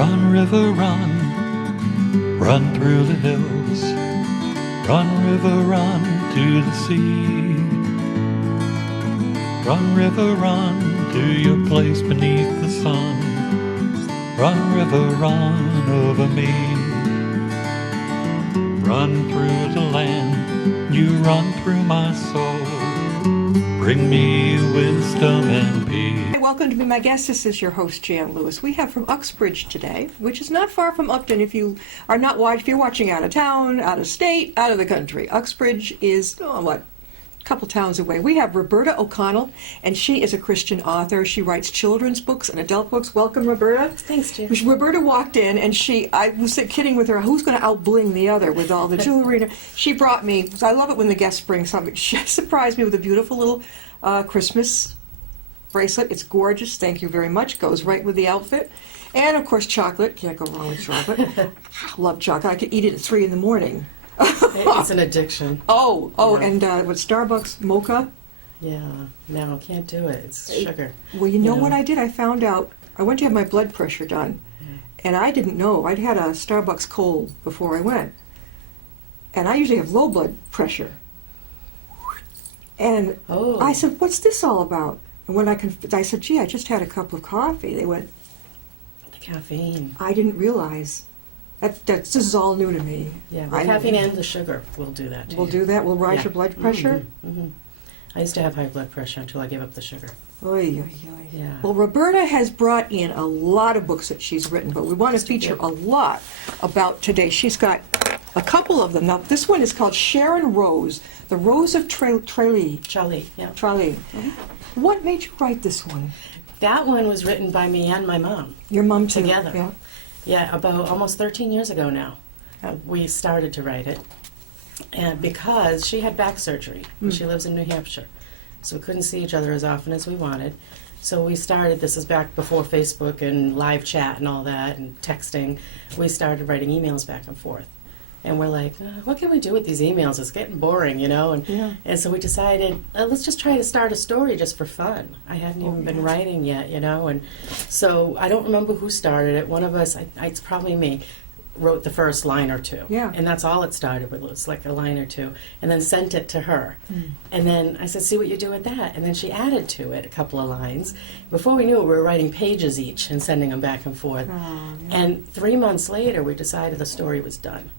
Run, river, run, run through the hills. Run, river, run to the sea. Run, river, run to your place beneath the sun. Run, river, run over me. Run through the land, you run through my soul. Bring me wisdom and peace. Welcome to be my guest. This is your host, Jan Lewis. We have from Uxbridge today, which is not far from Upton if you are not if you're watching out of town, out of state, out of the country. Uxbridge is, a couple towns away. We have Roberta OConnell, and she is a Christian author. She writes children's books and adult books. Welcome, Roberta. Thanks, Jan. Roberta walked in, and I was kidding with her, who's going to out-bling the other with all the jewelry? She brought me, I love it when the guests bring something. She surprised me with a beautiful little Christmas bracelet. It's gorgeous. Thank you very much. Goes right with the outfit. And, of course, chocolate. Can't go wrong with chocolate. I love chocolate. I could eat it at 3 in the morning. It's an addiction. Oh, Yeah. and with Starbucks mocha. Yeah, no, can't do it. It's sugar. Well, you know what I did? I found out, I went to have my blood pressure done, and I didn't know. I'd had a Starbucks cold before I went, and I usually have low blood pressure. And I said, what's this all about? And when I said, gee, I just had a cup of coffee. They went, The caffeine. I didn't realize. This is all new to me. Yeah, the caffeine and the sugar will do that to We'll you. do that? We'll rise your blood pressure? I used to have high blood pressure until I gave up the sugar. Oy, oy, oy. Yeah. Well, Roberta has brought in a lot of books that she's written, but we want to feature a lot about today. She's got a couple of them. Now, this one is called Sharon Rose, The Rose of Tralee. Charlie, yeah. Tralee. What made you write this one? That one was written by me and my mom. Your mom, too? Together. Yeah. Yeah, about almost 13 years ago now. We started to write it. And because she had back surgery. She lives in New Hampshire. So we couldn't see each other as often as we wanted. So we started, this is back before Facebook and live chat and all that and texting. We started writing emails back and forth. And we're like, what can we do with these emails? It's getting boring, And so we decided, let's just try to start a story just for fun. I hadn't even been writing yet, And so I don't remember who started it. One of us, it's probably me, wrote the first line or two. Yeah. And that's all it started with. It was like a line or two. And then sent it to her. And then I said, see what you do with that. And then she added to it a couple of lines. Before we knew it, we were writing pages each and sending them back and forth. And 3 months later, we decided the story was done.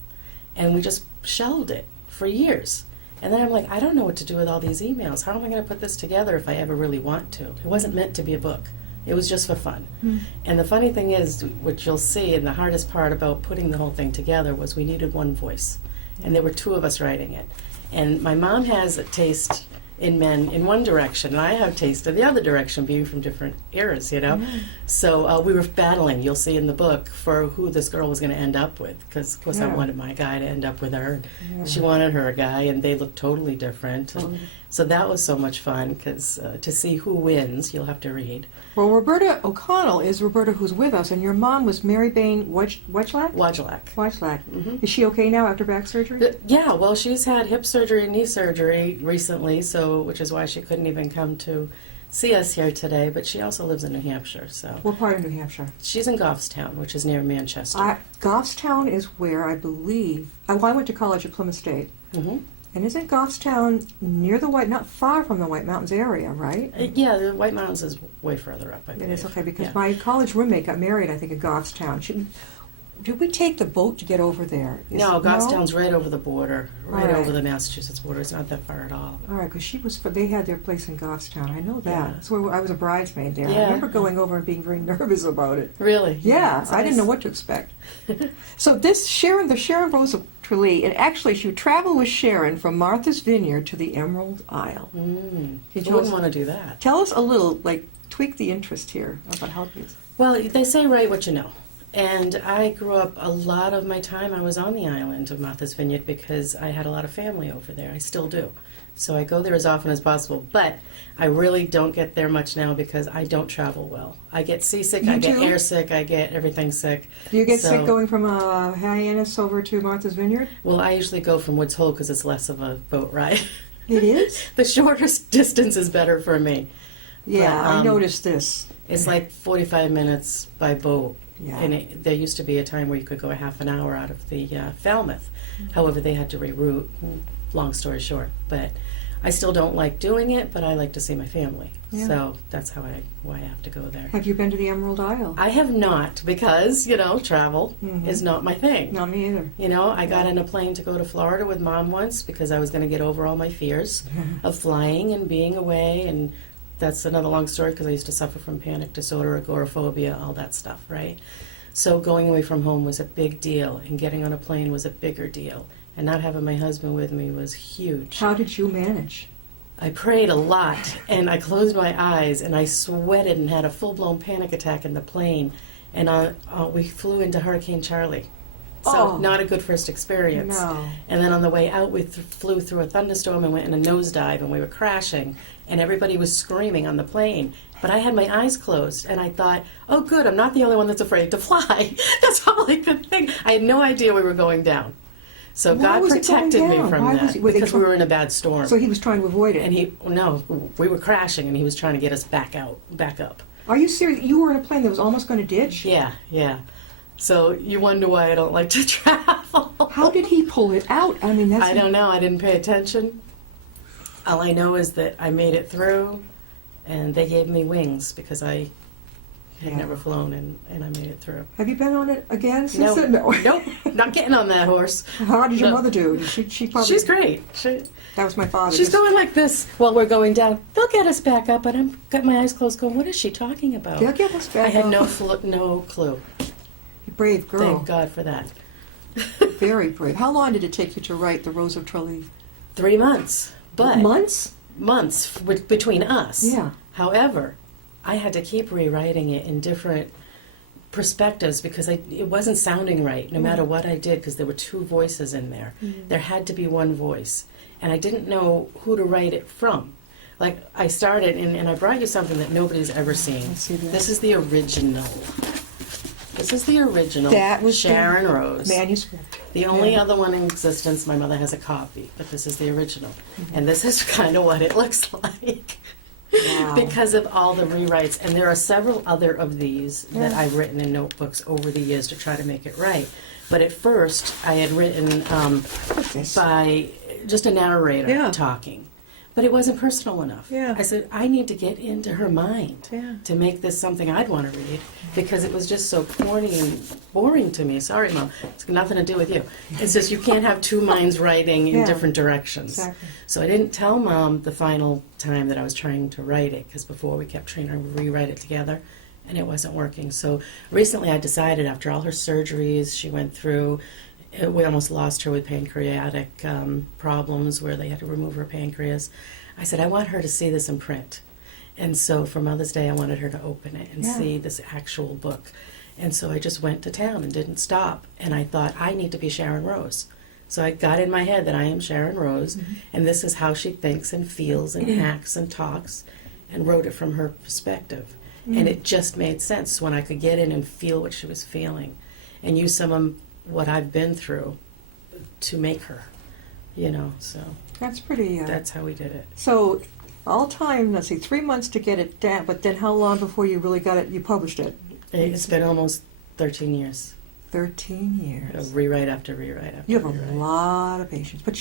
And we just shelved it for years. And then I'm like, I don't know what to do with all these emails. How am I going to put this together if I ever really want to? It wasn't meant to be a book. It was just for fun. And the funny thing is, what you'll see, and the hardest part about putting the whole thing together was we needed one voice. And there were 2 of us writing it. And my mom has a taste in men in one direction, and I have taste in the other direction, being from different eras, So we were battling, you'll see in the book, for who this girl was going to end up with, because, of course, I wanted my guy to end up with her. She wanted her guy, and they looked totally different. So that was so much fun, because to see who wins, you'll have to read. Well, Roberta OConnell is Roberta who's with us, and your mom was Mary Bain Wojcik? Wojcik. Is she okay now after back surgery? Yeah, well, she's had hip surgery and knee surgery recently, which is why she couldn't even come to see us here today, but she also lives in New Hampshire. So What part of New Hampshire? She's in Goffstown, which is near Manchester. Goffstown is where I believe, I went to college at Plymouth State. And isn't Goffstown near not far from the White Mountains area, right? Yeah, the White Mountains is way further up, I believe. It is, okay, because my college roommate got married, I think, in Goffstown. Did we take the boat to get over there? No, Goffstown's right over the border, right over the Massachusetts border. It's not that far at all. All right, because they had their place in Goffstown. I know that. Yeah. That's where I was a bridesmaid there. Yeah. I remember going over and being very nervous about it. Really? Yeah, I didn't know what to expect. So the Sharon Rose of Tralee, and actually she would travel with Sharon from Martha's Vineyard to the Emerald Isle. You wouldn't want to do that. Tell us a little, tweak the interest here about how it is. Well, they say write what you know. And I grew up, a lot of my time I was on the island of Martha's Vineyard because I had a lot of family over there. I still do. So I go there as often as possible. But I really don't get there much now because I don't travel well. I get seasick, I get air sick, I get everything sick. Do you get sick going from Hyannis over to Martha's Vineyard? Well, I usually go from Woods Hole because it's less of a boat ride. It is? The shortest distance is better for me. Yeah, But, I noticed this. It's like 45 minutes by boat. Yeah. And there used to be a time where you could go a half an hour out of the Falmouth. However, they had to reroute, long story short. But I still don't like doing it, but I like to see my family. Yeah. So that's why I have to go there. Have you been to the Emerald Isle? I have not, because, travel is not my thing. Not me either. I got in a plane to go to Florida with Mom once because I was going to get over all my fears of flying and being away. And that's another long story because I used to suffer from panic disorder, agoraphobia, all that stuff, right? So going away from home was a big deal, and getting on a plane was a bigger deal. And not having my husband with me was huge. How did you manage? I prayed a lot, and I closed my eyes, and I sweated and had a full-blown panic attack in the plane. And we flew into Hurricane Charlie. So not a good first experience. No. And then on the way out, we flew through a thunderstorm and went in a nosedive, and we were crashing, and everybody was screaming on the plane. But I had my eyes closed, and I thought, oh, good, I'm not the only one that's afraid to fly. That's all I could think. I had no idea we were going down. So Why God was it going protected me down? from Why that was it- were they because we were in a bad storm. So he was trying to avoid it. And we were crashing, and he was trying to get us back up. Are you serious? You were in a plane that was almost going to ditch? Yeah. So you wonder why I don't like to travel. How did he pull it out? I mean, that's... I don't know. I didn't pay attention. All I know is that I made it through, and they gave me wings because I had never flown, and I made it through. Have you been on it again since No, then? No. nope, not getting on that horse. How did your No. mother do? She probably... She's great. That was my father. She's going like this while we're going down. They'll get us back up, and I've got my eyes closed going, what is she talking about? They'll get us back I had up. no clue. Brave girl. Thank God for that. Very brave. How long did it take you to write The Rose of Tralee? 3 months. But Months? months between us. Yeah. However, I had to keep rewriting it in different perspectives because it wasn't sounding right no matter what I did because there were 2 voices in there. There had to be one voice. And I didn't know who to write it from. Like, I started, and I brought you something that nobody's ever seen. Let's see that. This is the original. This is the original That was Sharon the Rose. manuscript. The only other one in existence, my mother has a copy, but this is the original. And this is kind of what it looks like. Wow. Because of all the rewrites. And there are several other of these that I've written in notebooks over the years to try to make it right. But at first, I had written This. by just a narrator talking. But it wasn't personal enough. Yeah. I said, I need to get into her mind to make this something I'd want to read because it was just so corny and boring to me. Sorry, Mom. It's got nothing to do with you. It's just you can't have 2 minds writing in different directions. Exactly. So I didn't tell Mom the final time that I was trying to write it because before we kept trying to rewrite it together and it wasn't working. So recently I decided after all her surgeries she went through, we almost lost her with pancreatic problems where they had to remove her pancreas. I said, I want her to see this in print. And so for Mother's Day, I wanted her to open it and see this actual book. And so I just went to town and didn't stop. And I thought, I need to be Sharon Rose. So I got in my head that I am Sharon Rose, and this is how she thinks and feels and acts and talks, and wrote it from her perspective. And it just made sense when I could get in and feel what she was feeling and use some of what I've been through to make her, so That's pretty... that's how we did it. So, all time, let's see, 3 months to get it down, but then how long before you really got it, you published it? It's been almost 13 years. 13 years. Rewrite after rewrite after You have a rewrite. lot of patience. But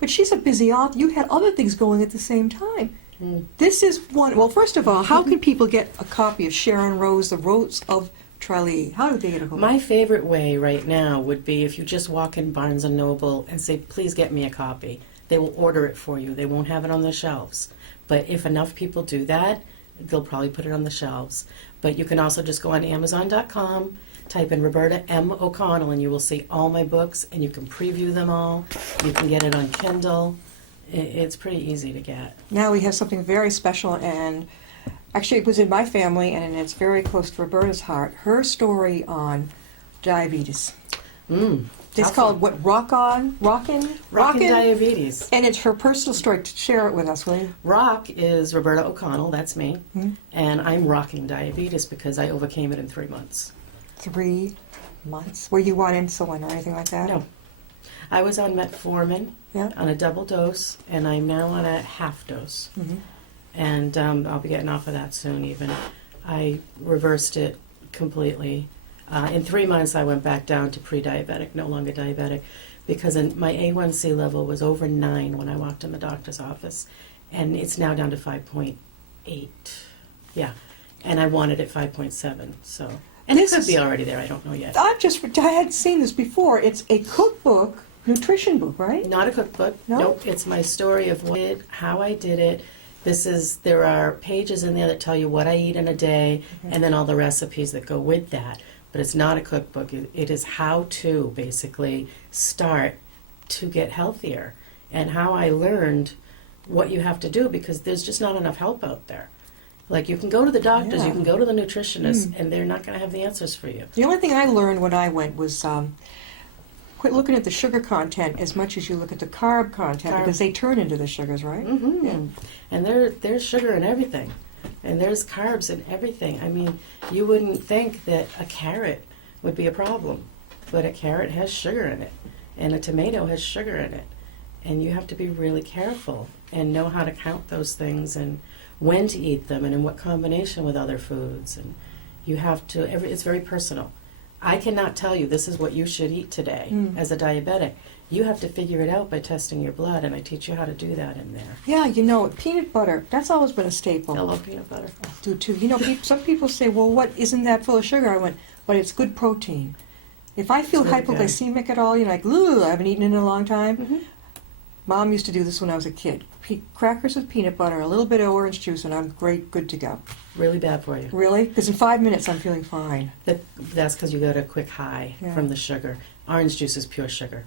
but she's a busy author. You had other things going at the same time. This is one... Well, first of all, how can people get a copy of Sharon Rose, The Rose of Tralee? How do they get a hold of it? My favorite way right now would be if you just walk in Barnes & Noble and say, please get me a copy. They will order it for you. They won't have it on the shelves. But if enough people do that, they'll probably put it on the shelves. But you can also just go on Amazon.com, type in Roberta M. OConnell, and you will see all my books, and you can preview them all. You can get it on Kindle. It's pretty easy to get. Now we have something very special, and actually it was in my family, and it's very close to Roberta's heart. Her story on diabetes. It's called, what, ROC N Diabetes. And it's her personal story. Share it with us, will you? ROC is Roberta OConnell, that's me, and I'm rocking diabetes because I overcame it in 3 months. 3 months? Were you on insulin or anything like that? No. I was on metformin on a double dose, and I'm now on a half dose. And I'll be getting off of that soon even. I reversed it completely. In 3 months, I went back down to pre-diabetic, no longer diabetic, because my A1C level was over 9 when I walked in the doctor's office, and it's now down to 5.8. Yeah, and I wanted it 5.7. So, and it could be already there. I don't know yet. I had seen this before. It's a cookbook, nutrition book, right? Not a cookbook. No? Nope. It's my story of what I did, how I did it. There are pages in there that tell you what I eat in a day, and then all the recipes that go with that. But it's not a cookbook. It is how to basically start to get healthier, and how I learned what you have to do, because there's just not enough help out there. Like, you can go to the doctors, you can go to the nutritionists, and they're not going to have the answers for you. The only thing I learned when I went was quit looking at the sugar content as much as you look at the carb content, because they turn into the sugars, right? Mm-hmm. Yeah. And there's sugar in everything. And there's carbs in everything. I mean, you wouldn't think that a carrot would be a problem, but a carrot has sugar in it, and a tomato has sugar in it. And you have to be really careful and know how to count those things and when to eat them and in what combination with other foods. And you have to, it's very personal. I cannot tell you this is what you should eat today as a diabetic. You have to figure it out by testing your blood, and I teach you how to do that in there. Yeah, peanut butter, that's always been a staple. I love peanut butter. I do too. Some people say, well, what, isn't that full of sugar? I went, but it's good protein. If I feel really hypoglycemic at all, like, ugh, I haven't eaten in a long time. Mm-hmm. Mom used to do this when I was a kid. Crackers with peanut butter, a little bit of orange juice, and I'm good to go. Really bad for you. Really? Because in 5 minutes I'm feeling fine. That's because you got a quick high from the sugar. Orange juice is pure sugar.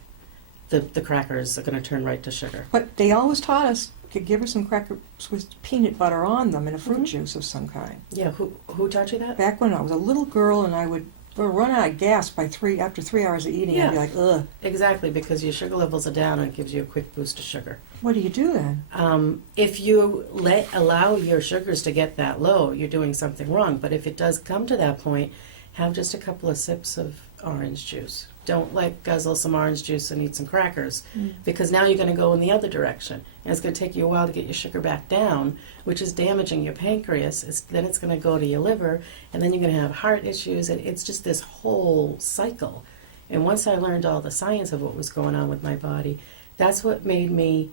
The crackers are going to turn right to sugar. But they always taught us to give her some crackers with peanut butter on them and a fruit juice of some kind. Yeah, who taught you that? Back when I was a little girl and I would run out of gas after 3 hours of eating. I'd be like, ugh. Exactly, because your sugar levels are down and it gives you a quick boost of sugar. What do you do then? If you allow your sugars to get that low, you're doing something wrong. But if it does come to that point, have just a couple of sips of orange juice. Don't guzzle some orange juice and eat some crackers, because now you're going to go in the other direction. And it's going to take you a while to get your sugar back down, which is damaging your pancreas. Then it's going to go to your liver, and then you're going to have heart issues. And it's just this whole cycle. And once I learned all the science of what was going on with my body, that's what made me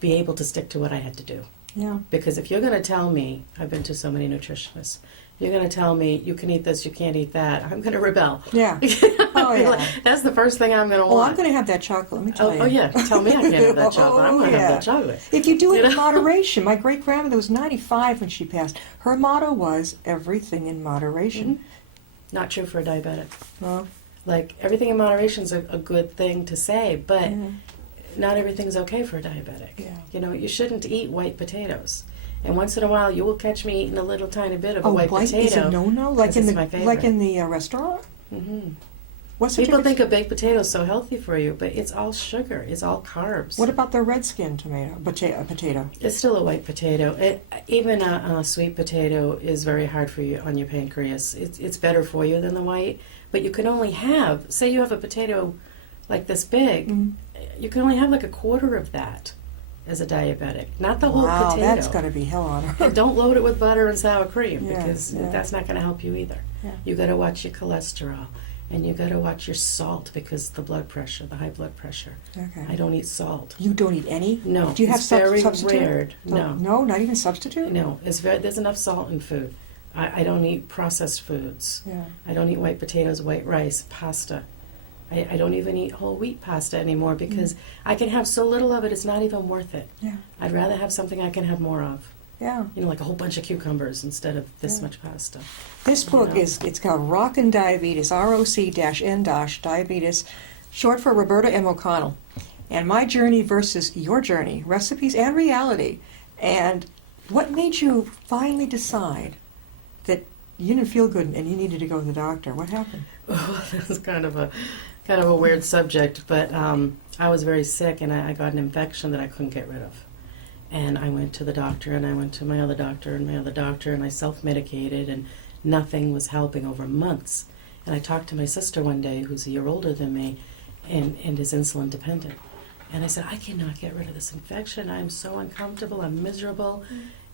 be able to stick to what I had to do. Yeah. Because if you're going to tell me, I've been to so many nutritionists, you're going to tell me you can eat this, you can't eat that, I'm going to rebel. Yeah. Oh, yeah. That's the first thing I'm going to want. Oh, I'm going to have that chocolate, let me tell you. Oh, yeah. Tell me I can't have that chocolate. I'm going to have that chocolate. If you do it in moderation. My great-grandmother was 95 when she passed. Her motto was, everything in moderation. Not true for a diabetic. Well, everything in moderation is a good thing to say, but not everything's okay for a diabetic. Yeah. You shouldn't eat white potatoes. And once in a while, you will catch me eating a little tiny bit of a white potato. Is a no-no? Like in the restaurant? Mm-hmm. What's People think a baked potato is so healthy for you, but it's all sugar. It's all carbs. What about the red-skinned potato? It's still a white potato. Even a sweet potato is very hard for you on your pancreas. It's better for you than the white, but you can only have, say you have a potato like this big, you can only have a quarter of that as a diabetic, not the whole potato. Wow, that's going to be hell on earth. Don't load it with butter and sour cream, because that's not going to help you either. Yeah. You got to watch your cholesterol, and you got to watch your salt, because the blood pressure, the high blood pressure. Okay. I don't eat salt. You don't eat any? No. Do you have very substitute? rare. No. No, not even substitute? No, there's enough salt in food. I don't eat processed foods. Yeah. I don't eat white potatoes, white rice, pasta. I don't even eat whole wheat pasta anymore, because I can have so little of it, it's not even worth it. Yeah. I'd rather have something I can have more of. Yeah. Like a whole bunch of cucumbers instead of this much pasta. This book it's called ROC N Diabetes, ROC-N Diabetes, short for Roberta M. OConnell. And my journey versus your journey, recipes and reality. And what made you finally decide that you didn't feel good and you needed to go to the doctor? What happened? Oh, this is kind of a weird subject, but I was very sick, and I got an infection that I couldn't get rid of. And I went to the doctor, and I went to my other doctor, and my other doctor, and I self-medicated, and nothing was helping over months. And I talked to my sister one day, who's a year older than me, and is insulin dependent. And I said, I cannot get rid of this infection. I'm so uncomfortable. I'm miserable.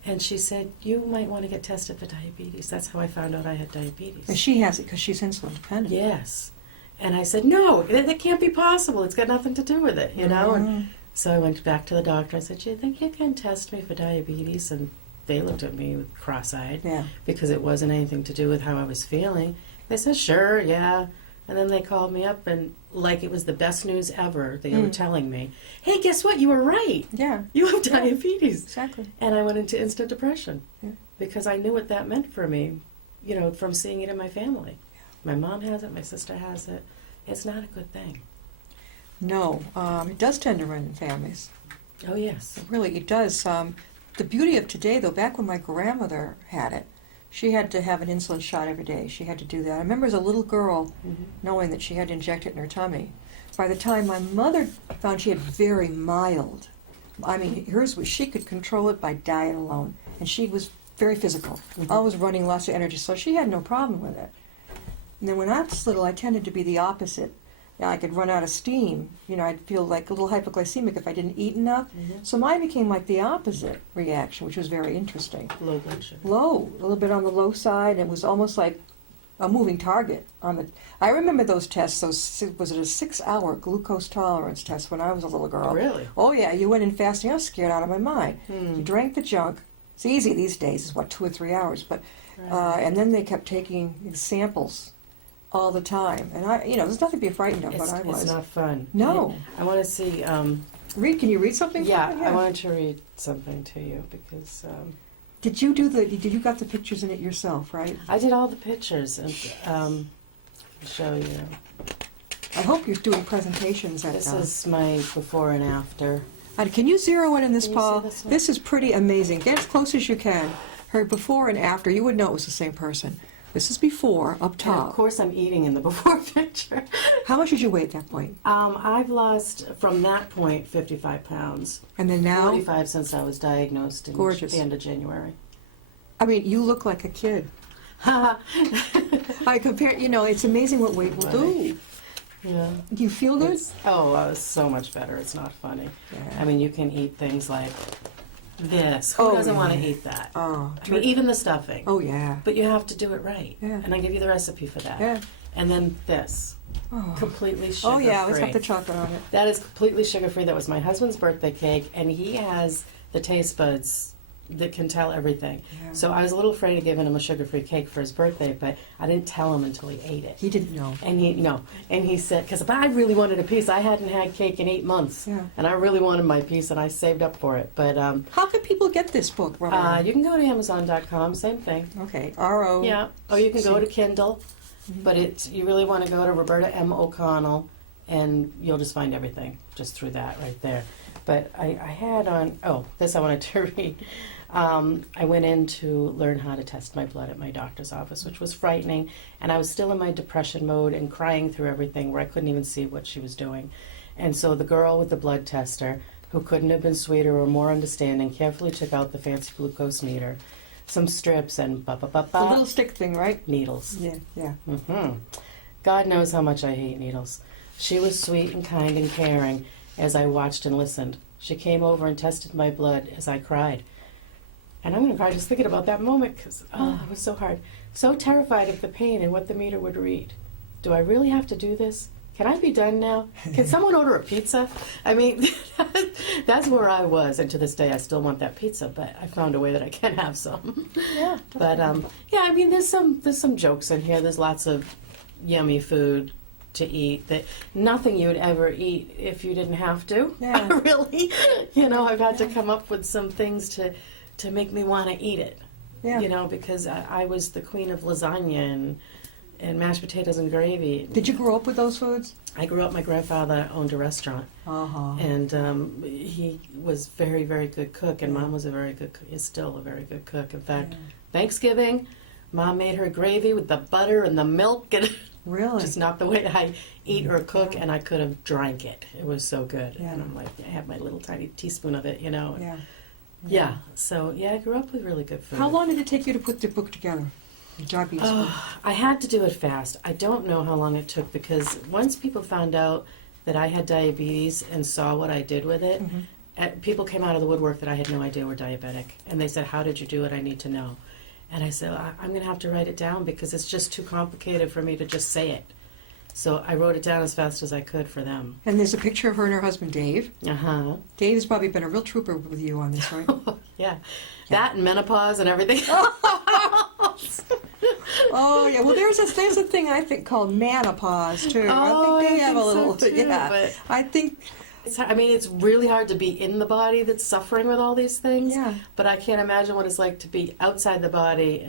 And she said, you might want to get tested for diabetes. That's how I found out I had diabetes. And she has it because she's insulin dependent. Yes. And I said, no, that can't be possible. It's got nothing to do with it, you know? And so I went back to the doctor. I said, do you think you can test me for diabetes? And they looked at me cross-eyed because it wasn't anything to do with how I was feeling. They said, sure, yeah. And then they called me up, and like it was the best news ever, they were telling me, hey, guess what? You were right. Yeah. You have diabetes. Exactly. And I went into instant depression because I knew what that meant for me, you know, from seeing it in my family. My mom has it. My sister has it. It's not a good thing. No. It does tend to run in families. Oh, yes. Really, it does. The beauty of today, though, back when my grandmother had it, she had to have an insulin shot every day. She had to do that. I remember as a little girl knowing that she had to inject it in her tummy. By the time my mother found she had very mild, I mean, hers was, she could control it by diet alone. And she was very physical, always running lots of energy, so she had no problem with it. And then when I was little, I tended to be the opposite. You know, I could run out of steam. You know, I'd feel like a little hypoglycemic if I didn't eat enough. So mine became like the opposite reaction, which was very interesting. Low blood sugar. Low, a little bit on the low side. It was almost like a moving target. I remember those tests. Was it a 6-hour glucose tolerance test when I was a little girl? Really? Oh yeah, you went in fasting. I was scared out of my mind. You drank the junk. It's easy these days. It's what, 2 or 3 hours, but and then they kept taking samples all the time, and there's nothing to be frightened of. But I was. It's not fun. No. I want to see. Read. Can you read something? Yeah, from it? I wanted to read something to you because. Did you do Did you got the pictures in it yourself? Right. I did all the pictures and I'll show you. I hope you're doing presentations at. This is my before and after. Can you zero in this, Can you Paul? see this one? This is pretty amazing. Get as close as you can. Her before and after. You would know it was the same person. This is before, up And top. of course, I'm eating in the before picture. How much did you weigh at that point? I've lost from that point 55 pounds. And then now? 45 since I was diagnosed in Gorgeous. the end of January. I mean, you look like a kid. I compare. It's amazing what weight will do. Yeah. Do you feel good? So much better. It's not funny. Yeah. I mean, you can eat things like this. Who doesn't want to eat that? Oh, I mean, even the stuffing. oh yeah. But you have to do it right. Yeah. And I give you the recipe for that. Yeah. And then this. Oh. Completely sugar-free. Oh yeah, it's got the chocolate on it. That is completely sugar-free. That was my husband's birthday cake, and he has the taste buds that can tell everything. Yeah. So I was a little afraid of giving him a sugar-free cake for his birthday, but I didn't tell him until he ate it. He didn't know. And he said, but I really wanted a piece. I hadn't had cake in 8 months, and I really wanted my piece, and I saved up for it. But how can people get this book, Roberta? you can go to Amazon.com, same thing. Okay, R-O. Yeah, or you can go to Kindle, but you really want to go to Roberta M. O'Connell, and you'll just find everything just through that right there. But I had on, this I wanted to read. I went in to learn how to test my blood at my doctor's office, which was frightening, and I was still in my depression mode and crying through everything where I couldn't even see what she was doing. And so the girl with the blood tester, who couldn't have been sweeter or more understanding, carefully took out the fancy glucose meter, some strips, and The little stick thing, right? needles. Yeah, yeah. God knows how much I hate needles. She was sweet and kind and caring as I watched and listened. She came over and tested my blood as I cried. And I'm going to cry just thinking about that moment because, it was so hard. So terrified of the pain and what the meter would read. Do I really have to do this? Can I be done now? Can someone order a pizza? I mean, that's where I was. And to this day, I still want that pizza, but I found a way that I can have some. Yeah. But, I mean, there's some jokes in here. There's lots of yummy food to eat that nothing you would ever eat if you didn't have to. Yeah. Really. I've had to come up with some things to make me want to eat it. Yeah. Because I was the queen of lasagna and mashed potatoes and gravy. Did you grow up with those foods? I grew up, my grandfather owned a restaurant. Uh-huh. And he was very, very good cook, and Mom was is still a very good cook. In fact, Thanksgiving, Mom made her gravy with the butter and the milk, and Really? just not the way I eat or cook, and I could have drank it. It was so good. Yeah. And I'm like, I have my little tiny teaspoon of it, and Yeah. Yeah. So, I grew up with really good food. How long did it take you to put the book together? The diabetes book? I had to do it fast. I don't know how long it took because once people found out that I had diabetes and saw what I did with it, people came out of the woodwork that I had no idea were diabetic, and they said, "How did you do it? I need to know." And I said, "I'm going to have to write it down because it's just too complicated for me to just say it." So I wrote it down as fast as I could for them. And there's a picture of her and her husband, Dave. Uh-huh. Dave has probably been a real trooper with you on this, right? Yeah. That and menopause and everything. Oh, yeah. Well, there's a thing I think called menopause, too. Oh, I think they have a so little, too, yeah. but- I think, It's really hard to be in the body that's suffering with all these things. Yeah. But I can't imagine what it's like to be outside the body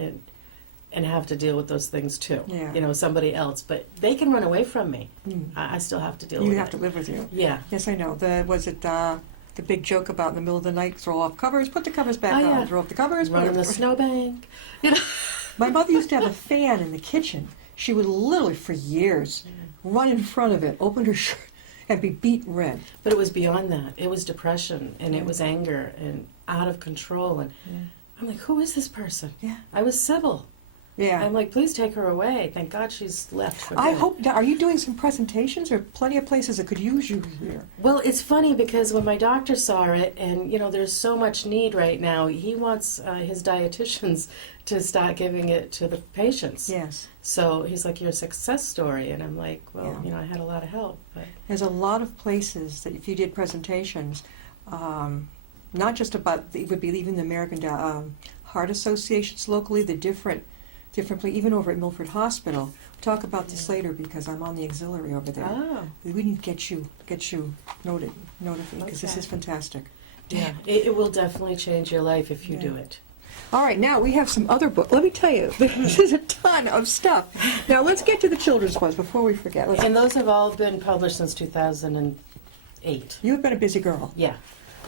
and have to deal with those things too. Yeah. You know, somebody else. But they can run away from me. I still have to deal with it. you have to live with you. Yeah. Yes, I know. The big joke about in the middle of the night, throw off covers, put the covers back Oh, yeah. on, throw off the covers, Run in put the it- snowbank. You know. My mother used to have a fan in the kitchen. She would literally, for years, run in front of it, open her shirt, and be beet red. But it was beyond that. It was depression and it was anger and out of control. And I'm like, who is this person? Yeah. I was Sybil. Yeah. I'm like, please take her away. Thank God she's left for I good. hope. Are you doing some presentations? There are plenty of places that could use you here. Well, it's funny because when my doctor saw it, and you know, there's so much need right now. He wants his dietitians to start giving it to the patients. Yes. So he's like, "You're a success story," and I'm like, "Well, Yeah. you know, I had a lot of help." But There's a lot of places that if you did presentations, not just about, it would be even the American Heart Associations locally, the different even over at Milford Hospital. We'll talk about this later because I'm on the auxiliary over there. oh, We need to get you notified because this Okay. is fantastic. yeah, it will definitely change your life if you Yeah. do it. All right, now we have some other books. Let me tell you, this is a ton of stuff. Now let's get to the children's ones before we forget. And those have all been published since 2008. You've been a busy girl. Yeah.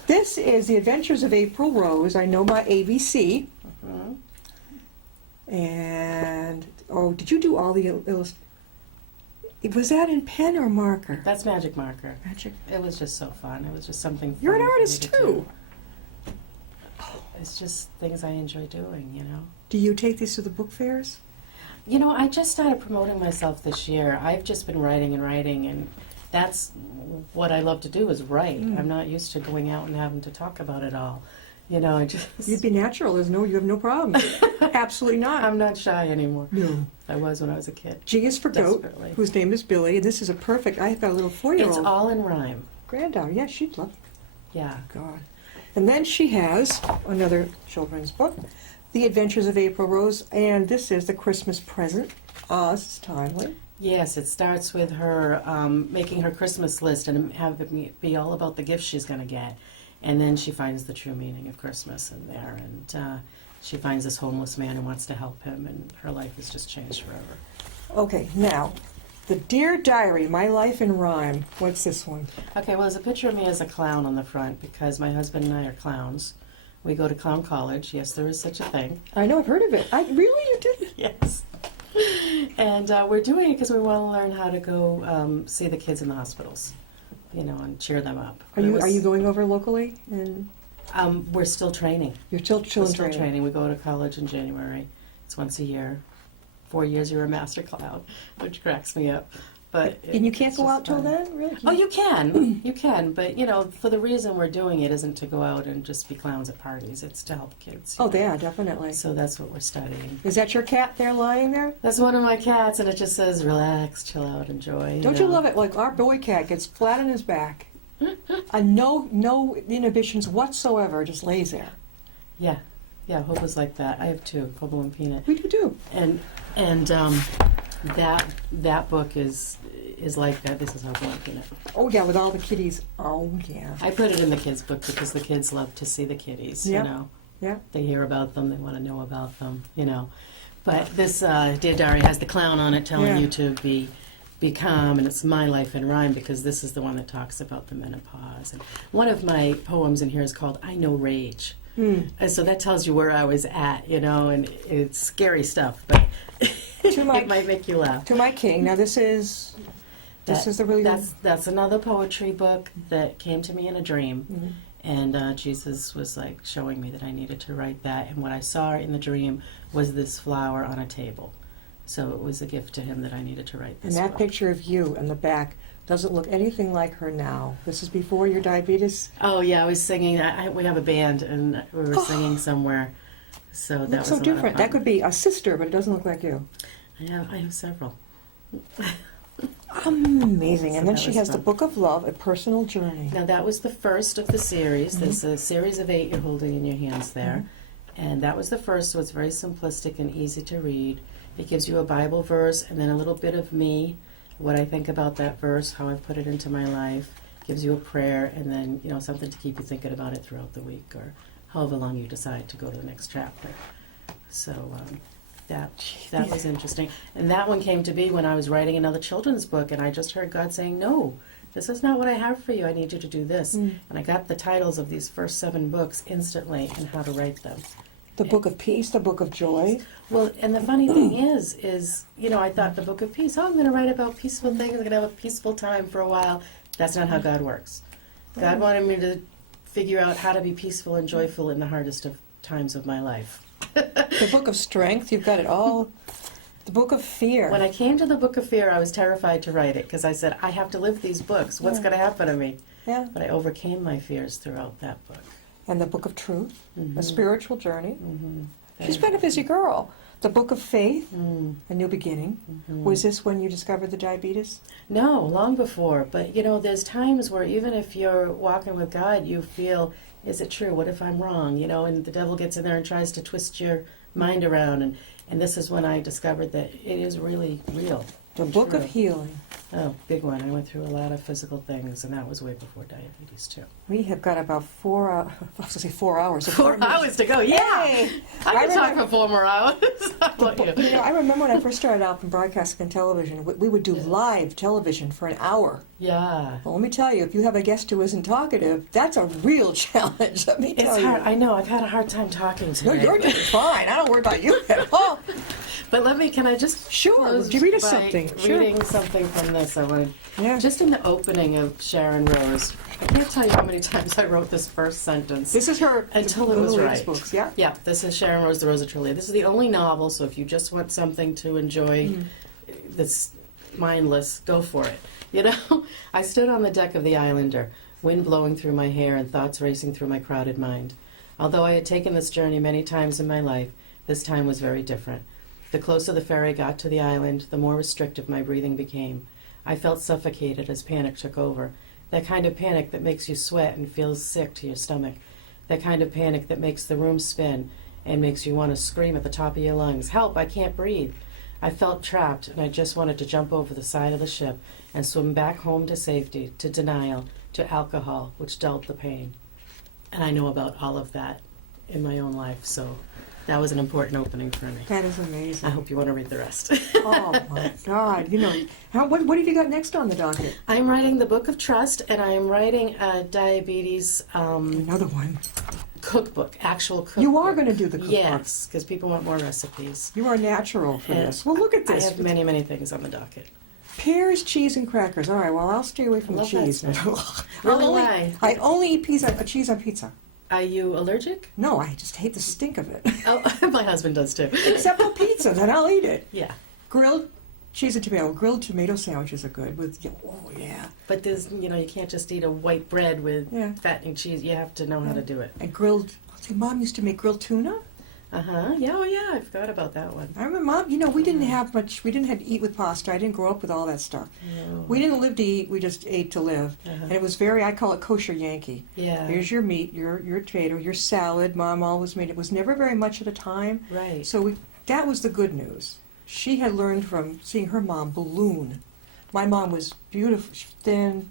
This is The Adventures of April Rose. I know my ABC. Mhm. And, did you do all the illustrations? Was that in pen or marker? That's Magic Marker. Magic. It was just so fun. It was just something fun. You're an for me artist to too. do. It's just things I enjoy doing, you know. Do you take these to the book fairs? You know, I just started promoting myself this year. I've just been writing, and that's what I love to do is write. I'm not used to going out and having to talk about it all. You know, I just... You'd be natural. You have no problem. Absolutely not. I'm not shy anymore. No. I was when I was a kid. G is for goat, Desperately. whose name is Billy, and this is a perfect. I've got a little 4-year-old It's all in rhyme. granddaughter. Yeah, she'd love. Yeah. God. And then she has another children's book, The Adventures of April Rose, and this is the Christmas present. This is timely. Yes, it starts with her making her Christmas list and have it be all about the gifts she's going to get. And then she finds the true meaning of Christmas in there. And she finds this homeless man who wants to help him, and her life has just changed forever. Okay, now, the Dear Diary, My Life in Rhyme. What's this one? Okay, well, there's a picture of me as a clown on the front because my husband and I are clowns. We go to clown college. Yes, there is such a thing. I know, I've heard of it. Really, you did? Yes. And we're doing it because we want to learn how to go see the kids in the hospitals, you know, and cheer them up. Are you going over locally? And We're still training. you're still We're children still training. training. We go to college in January. It's once a year. 4 years you're a master clown, which cracks me up. But And you can't it's go just out till fun. then, really? Oh, you can. You can. But, you know, for the reason we're doing it isn't to go out and just be clowns at parties. It's to help kids. you Oh, know. yeah, definitely. So that's what we're studying. Is that your cat there lying there? That's one of my cats, and it just says, relax, chill out, enjoy. Don't you love it? Like our boy cat gets flat on his back, no inhibitions whatsoever, just lays there. Yeah. Yeah, Hope was like that. I have two, Hobo and Peanut. We do too. And that book is like that. This is Hobo and Peanut. Oh yeah, with all the kitties. Oh yeah. I put it in the kids' book because the kids love to see the kitties, Yeah. you know. Yeah. They hear about them, they want to know about them, you know. But this Dear Diary has the clown on it telling Yeah. you to be calm, and it's My Life in Rhyme because this is the one that talks about the menopause. And one of my poems in here is called I Know Rage. And so that tells you where I was at, you know, and it's scary stuff, but To my- it might make you laugh. To My King. Now this is the really That's another poetry book that came to me in a dream. Mhm. And Jesus was like showing me that I needed to write that. And what I saw in the dream was this flower on a table. So it was a gift to him that I needed to write And this that book. picture of you in the back doesn't look anything like her now. This is before your diabetes. Oh yeah, I was singing. We have a band, and we were singing somewhere. So that Looks was so a lot different. of That fun. could be a sister, but it doesn't look like you. I have several. Amazing. So And then that she was has the fun. Book of Love, A Personal Journey. Now that was the first of the series. There's a series of 8 you're holding in your hands there. And that was the first, so it's very simplistic and easy to read. It gives you a Bible verse and then a little bit of me, what I think about that verse, how I put it into my life. Gives you a prayer and then, something to keep you thinking about it throughout the week or however long you decide to go to the next chapter. So that was interesting. And that one came to be when I was writing another children's book and I just heard God saying, no, this is not what I have for you. I need you to do this. And I got the titles of these first 7 books instantly and how to write them. The Book of Peace, the Book of Joy. Well, and the funny thing is, I thought the Book of Peace, I'm going to write about peaceful things, I'm going to have a peaceful time for a while. That's not how God works. God wanted me to figure out how to be peaceful and joyful in the hardest of times of my life. The Book of Strength, you've got it all. The Book of Fear. When I came to the Book of Fear, I was terrified to write it because I said, I have to live these books. What's going to happen to me? Yeah. But I overcame my fears throughout that book. And the Book of Truth, A Spiritual Journey. She's Very been a busy girl. The Book of Faith, Mm. A New Beginning. Was this when you discovered the diabetes? No, long before. But, there's times where even if you're walking with God, you feel, is it true? What if I'm wrong? And the devil gets in there and tries to twist your mind around. And this is when I discovered that it is really real. The and Book true. of Healing. Oh, big one. I went through a lot of physical things, and that was way before diabetes, too. We have got about 4 hours. I was going to say 4 hours. 4 hours to go, yeah! Yay! I could talk remember- for 4 more hours. How about you? I remember when I first started out in broadcasting and television, we would do live television for an hour. Yeah. Well, let me tell you, if you have a guest who isn't talkative, that's a real challenge. Let me tell It's you. hard. I know. I've had a hard time talking No, today. you're doing fine. I don't worry about you at all. But can I just Sure. close Would you read us by something? Sure. reading something from this? I wanted, Yeah. just in the opening of Sharon Rose, I can't tell you how many times I wrote this first sentence. This is her Until it one of was the latest right. books, yeah? Yeah, this is Sharon Rose, The Rosa Trillia. This is the only novel, so if you just want something to enjoy that's mindless, go for it. I stood on the deck of the Islander, wind blowing through my hair and thoughts racing through my crowded mind. Although I had taken this journey many times in my life, this time was very different. The closer the ferry got to the island, the more restrictive my breathing became. I felt suffocated as panic took over. That kind of panic that makes you sweat and feels sick to your stomach. That kind of panic that makes the room spin and makes you want to scream at the top of your lungs, "Help, I can't breathe." I felt trapped, and I just wanted to jump over the side of the ship and swim back home to safety, to denial, to alcohol, which dulled the pain. And I know about all of that in my own life, so that was an important opening for me. That is amazing. I hope you want to read the rest. Oh, my God. What have you got next on the docket? I'm writing the Book of Trust, and I'm writing a diabetes Another one. cookbook, actual cookbook. You are going to do the cookbook. Yes, because people want more recipes. You are natural for And this. Well, look at I this. have many, many things on the docket. Pears, cheese, and crackers. All right, well, I'll stay away from I the love that cheese. stuff. Really, why? I only eat cheese on pizza. Are you allergic? No, I just hate the stink of it. Oh, my husband does too. Except for pizza, then I'll eat it. Yeah, Grilled cheese and tomato. Grilled tomato sandwiches are good with, oh, yeah. but there's, you can't just eat a white bread with Yeah. fattening cheese. You have to know how to do it. And grilled, see, Mom used to make grilled tuna. Yeah, oh yeah, I forgot about that one. I remember, Mom, we didn't have to eat with pasta. I didn't grow up with all that stuff. No. We didn't live to eat, we just ate to live. And it was I call it kosher Yankee. Yeah. Here's your meat, your tomato, your salad. Mom always made it. Was never very much at a time. Right. So that was the good news. She had learned from seeing her mom balloon. My mom was beautiful, thin.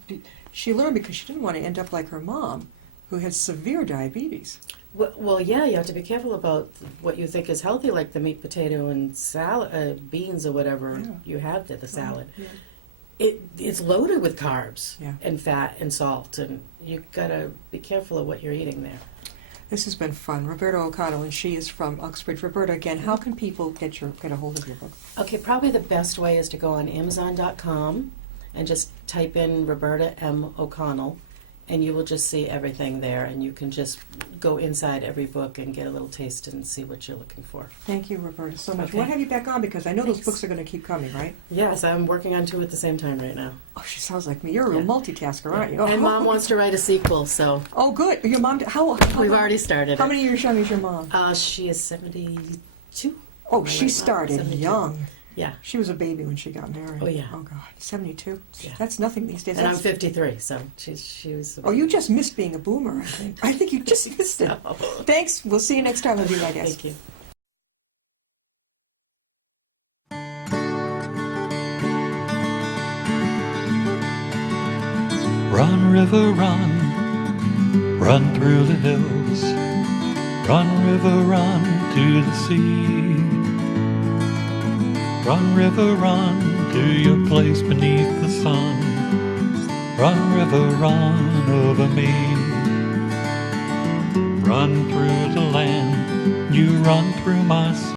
She learned because she didn't want to end up like her mom, who had severe diabetes. Well, yeah, you have to be careful about what you think is healthy, like the meat, potato, and salad, beans or whatever Yeah. you have there, the salad. Yeah. It's loaded with carbs Yeah. and fat and salt, and you gotta be careful of what you're eating there. This has been fun. Roberta O'Connell, and she is from Uxbridge. Roberta, again, how can people get a hold of your book? Okay, probably the best way is to go on Amazon.com and just type in Roberta M. O'Connell, and you will just see everything there, and you can just go inside every book and get a little taste and see what you're looking for. Thank you, Roberta, so much. Okay. We'll have you back on because I know those Thanks. books are going to keep coming, right? Yes, I'm working on 2 at the same time right now. Oh, she sounds like me. You're a real Yeah. multitasker, aren't you? Oh, And Mom wants to write a sequel, so Oh, good. Your mom, how we've already started How it. many years young is your mom? She is 72. Oh, my she late mom, started 72. young. Yeah, She was a baby when she got married. Oh, yeah. Oh, God. 72. Yeah. That's nothing these days. and I'm That's- 53, so she was. Oh, you just missed being a boomer, I think. I think you just missed it. So, Thanks. We'll see you next time with you, I guess. thank you. Run, river, run, run through the hills. Run, river, run to the sea. Run, river, run to your place beneath the sun. Run, river, run over me. Run through the land, you run through my soul.